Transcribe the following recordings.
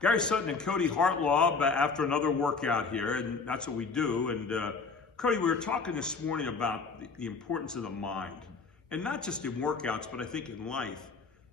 Gary Sutton and Kody Hartlaub after another workout here, and that's what we do. And Kody, we were talking this morning about the importance of the mind, and not just in workouts, but I think in life.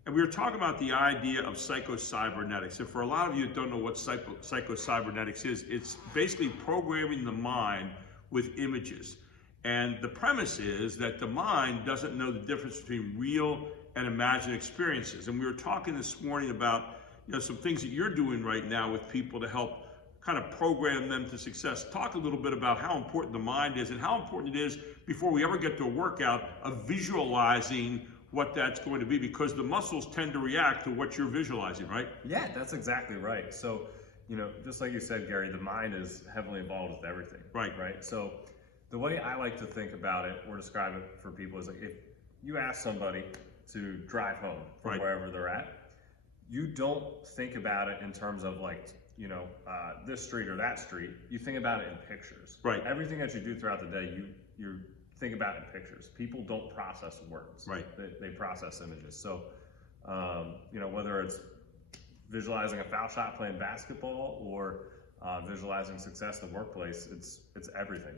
And we were talking about the idea of psychocybernetics. And for a lot of you that don't know what psychocybernetics is, it's basically programming the mind with images. And the premise is that the mind doesn't know the difference between real and imagined experiences. And we were talking this morning about some things that you're doing right now with people to help kind of program them to success. Talk a little bit about how important the mind is and how important it is before we ever get to a workout of visualizing what that's going to be, because the muscles tend to react to what you're visualizing, right? Yeah, that's exactly right. So, just like you said, Gary, the mind is heavily involved with everything. Right. So the way I like to think about it or describe it for people is like, if you ask somebody to drive home from wherever they're at, you don't think about it in terms of this street or that street. You think about it in pictures. Right. Everything that you do throughout the day, you think about it in pictures. People don't process words. Right. They process images. So, whether it's visualizing a foul shot playing basketball or visualizing success in the workplace, it's everything.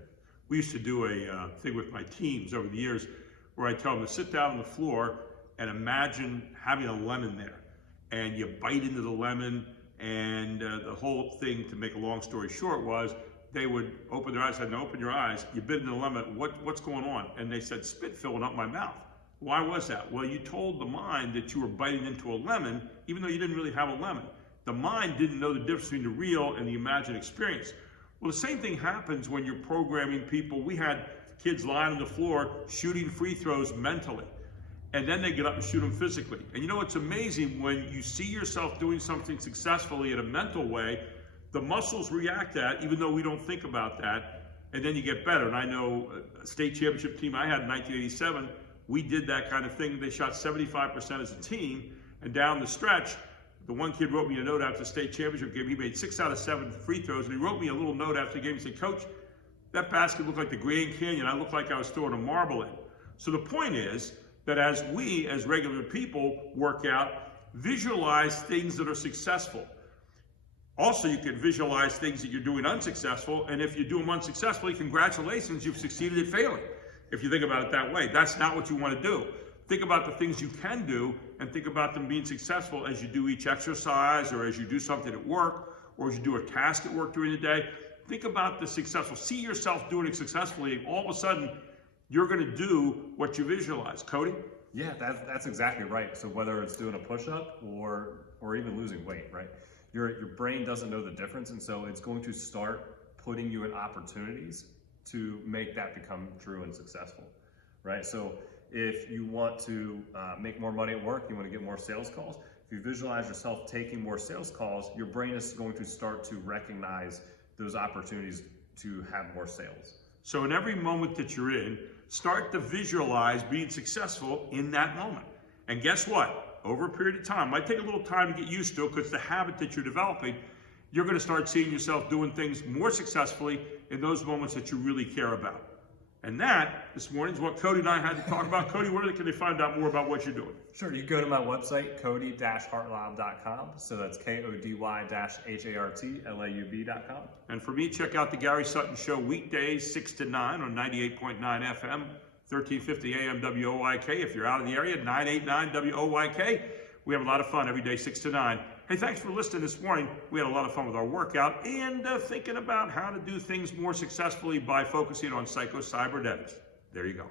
We used to do a thing with my teams over the years where I tell them to sit down on the floor and imagine having a lemon there. And you bite into the lemon, and the whole thing, to make a long story short, was they would open their eyes. I said, "No, open your eyes. You bit into the lemon. What's going on?" And they said, "Spit filling up my mouth." Why was that? Well, you told the mind that you were biting into a lemon, even though you didn't really have a lemon. The mind didn't know the difference between the real and the imagined experience. Well, the same thing happens when you're programming people. We had kids lying on the floor shooting free throws mentally, and then they get up and shoot them physically. And it's amazing when you see yourself doing something successfully in a mental way, the muscles react to that, even though we don't think about that, and then you get better. And I know a state championship team I had in 1987, we did that kind of thing. They shot 75% as a team, and down the stretch, the one kid wrote me a note after the state championship game. He made 6 out of 7 free throws, and he wrote me a little note after the game. He said, "Coach, that basket looked like the Grand Canyon. I looked like I was throwing a marble in." So the point is that as we, as regular people, work out, visualize things that are successful. Also, you can visualize things that you're doing unsuccessful, and if you do them unsuccessfully, congratulations, you've succeeded at failing. If you think about it that way, that's not what you want to do. Think about the things you can do, and think about them being successful as you do each exercise, or as you do something at work, or as you do a task at work during the day. Think about the successful. See yourself doing it successfully, and all of a sudden, you're going to do what you visualize. Kody? Yeah, that's exactly right. So whether it's doing a push-up or even losing weight, right? Your brain doesn't know the difference, and so it's going to start putting you in opportunities to make that become true and successful, right? So if you want to make more money at work, you want to get more sales calls, if you visualize yourself taking more sales calls, your brain is going to start to recognize those opportunities to have more sales. So in every moment that you're in, start to visualize being successful in that moment. And guess what? Over a period of time, might take a little time to get used to it, because the habit that you're developing, you're going to start seeing yourself doing things more successfully in those moments that you really care about. And that, this morning, is what Kody and I had to talk about. Kody, where can they find out more about what you're doing? Sure, you go to my website, kody-hartlaub.com. So that's KODY-HARTLAUB.com. And for me, check out the Gary Sutton Show weekdays, 6 to 9 on 98.9 FM, 1350 AM WOYK. If you're out in the area, 989 WOYK. We have a lot of fun every day, 6 to 9. Hey, thanks for listening this morning. We had a lot of fun with our workout and thinking about how to do things more successfully by focusing on psychocybernetics. There you go.